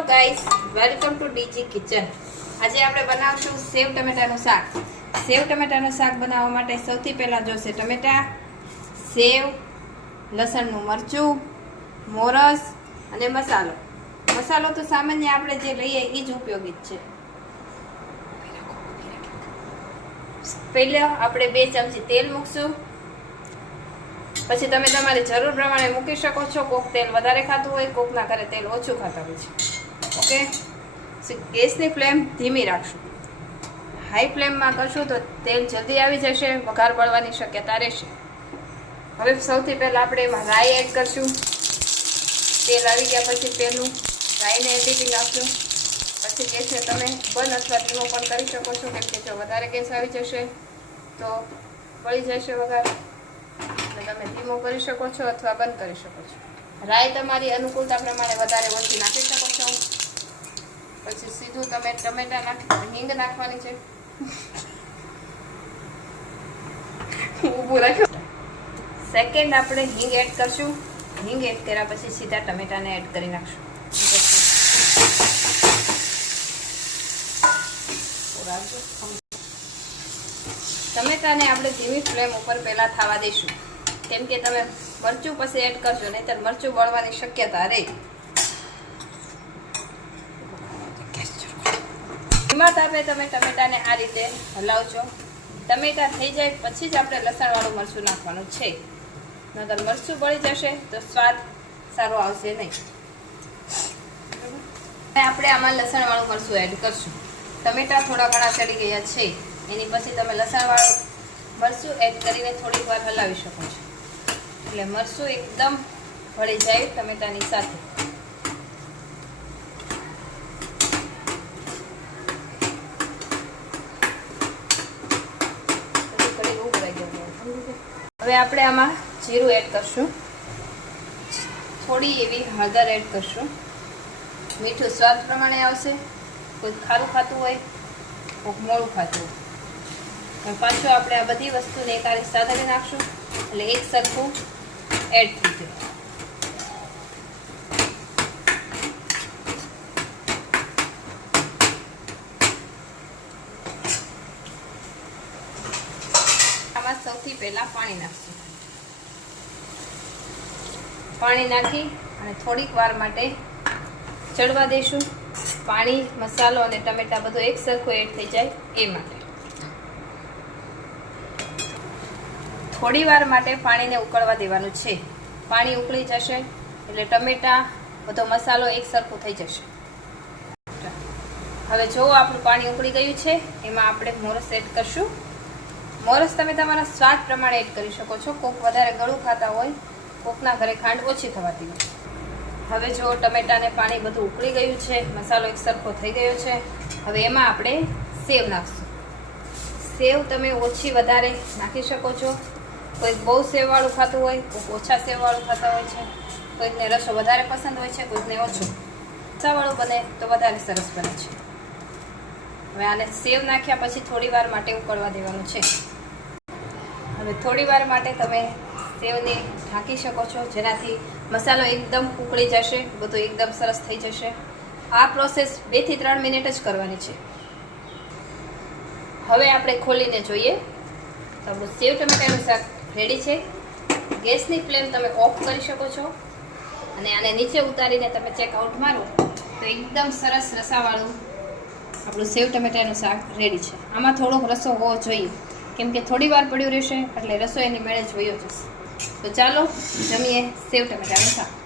Hello guys, welcome to DG kitchen. આજે આપણે બનાવશું સેવ ટમેટાનું શાક. સેવ ટમેટાનું શાક બનાવવા માટે સૌથી પહેલાં જોશે ટમેટા, સેવ, લસણનું મરચું, મોરસ અને મસાલો. મસાલો તો સામાન્ય આપણે જે લઈએ એ જ ઉપયોગી છે. પહેલા આપણે 2 ચમચી તેલ મૂકશું. પછી તમે તમારી જરૂર પ્રમાણે મૂકી શકો છો. કોક તેલ વધારે ખાતું હોય, કોકના ઘરે તેલ ઓછું ખાતા હોય છે. ઓકે, ગેસની ફ્લેમ ધીમી રાખશું. હાઈ ફ્લેમમાં કરશું તો તેલ જલ્દી આવી જશે, વઘાર બળવાની શક્યતા રહેશે. હવે સૌથી પહેલાં આપણે એમાં રાઈ એડ કરશું. તેલ આવી ગયા પછી પહેલું રાઈને એડિટિંગ આપશું. પછી ગેસને તમે બંધ અથવા ધીમો પણ કરી શકો છો, કેમ કે જો વધારે ગેસ આવી જશે તો બળી જશે વઘાર. તમે ધીમો કરી શકો છો અથવા બંધ કરી શકો છો. રાઈ તમારી અનુકૂળતા પ્રમાણે વધારે ઓછી નાખી શકો છો. પછી સીધું તમે ટમેટા હિંગ નાખવાની છે. ઊભું રાખો. સેકન્ડ આપણે હિંગ એડ કરશું. હિંગ એડ કર્યા પછી સીધા ટમેટાને એડ કરી નાખશું. ટમેટાને આપણે ધીમી ફ્લેમ ઉપર પહેલા થવા દઈશું, કેમ કે તમે મરચું પછી એડ કરશો, નહીંતર મરચું બળવાની શક્યતા રહે. ધીમા તાપે તમે ટમેટાને આ રીતે હલાવજો. ટમેટા થઈ જાય પછી જ આપણે લસણવાળું મરચું નાખવાનું છે, નહીંતર મરચું બળી જશે તો સ્વાદ સારો આવશે નહીં. આપણે આમાં લસણવાળું મરચું એડ કરશું. ટમેટા થોડા ઘણા ચડી ગયા છે, એની પછી તમે લસણવાળું મરચું એડ કરીને થોડીક વાર હલાવી શકો છો, એટલે મરચું એકદમ ભળી જાય ટમેટાની સાથે. હવે આપણે આમાં જીરું એડ કરશું. થોડી એવી હળદર એડ કરશું. મીઠું સ્વાદ પ્રમાણે આવશે. કોઈ ખારું ખાતું હોય, કોઈ મોળું ખાતું હોય. પાછું આપણે આ બધી વસ્તુને એકારી સાથે નાખશું, એટલે એક સરખું એડ થઈ જાય. આમાં સૌથી પહેલા પાણી નાખશું. પાણી નાખી અને થોડીક વાર માટે ચડવા દઈશું. પાણી, મસાલો અને ટમેટા બધું એક સરખું એડ થઈ જાય એ માટે. થોડી વાર માટે પાણીને ઉકળવા દેવાનું છે. પાણી ઉકળી જશે એટલે ટમેટા બધો મસાલો એક સરખું થઈ જશે. હવે જો આપણું પાણી ઉકળી ગયું છે, એમાં આપણે મોરસ એડ કરશું. મોરસ તમે તમારા સ્વાદ પ્રમાણે એડ કરી શકો છો. કોક વધારે ગળું ખાતા હોય, કોકના ઘરે ખાંડ ઓછી ખવાતી હોય. હવે જો ટમેટાને પાણી બધું ઉકળી ગયું છે, મસાલો એક સરખો થઈ ગયો છે, હવે એમાં આપણે સેવ નાખશું. સેવ તમે ઓછી વધારે નાખી શકો છો. કોઈક બહુ સેવવાળું ખાતું હોય, કોઈક ઓછા સેવવાળું ખાતા હોય છે, કોઈકને રસો વધારે પસંદ હોય છે, કોઈકને ઓછું. રસાવાળું બને તો વધારે સરસ બને છે. હવે આને સેવ નાખ્યા પછી થોડી વાર માટે ઉકળવા દેવાનું છે. હવે થોડી વાર માટે તમે સેવને ઢાંકી શકો છો, જેનાથી મસાલો એકદમ ઉકળી જશે, બધું એકદમ સરસ થઈ જશે. આ પ્રોસેસ 2 થી 3 મિનિટ જ કરવાની છે. હવે આપણે ખોલીને જોઈએ તો આપણું સેવ ટમેટાનું શાક રેડી છે. ગેસની ફ્લેમ તમે ઓફ કરી શકો છો અને આને નીચે ઉતારીને તમે ચેકઆઉટ મારો તો એકદમ સરસ રસાવાળું આપણું સેવ ટમેટાનું શાક રેડી છે. આમાં થોડોક રસો હોવો જોઈએ, કેમ કે થોડી વાર પડ્યું રહેશે એટલે રસો એની મેળે જ વયો જશે. તો ચાલો જમીએ સેવ ટમેટાનું શાક.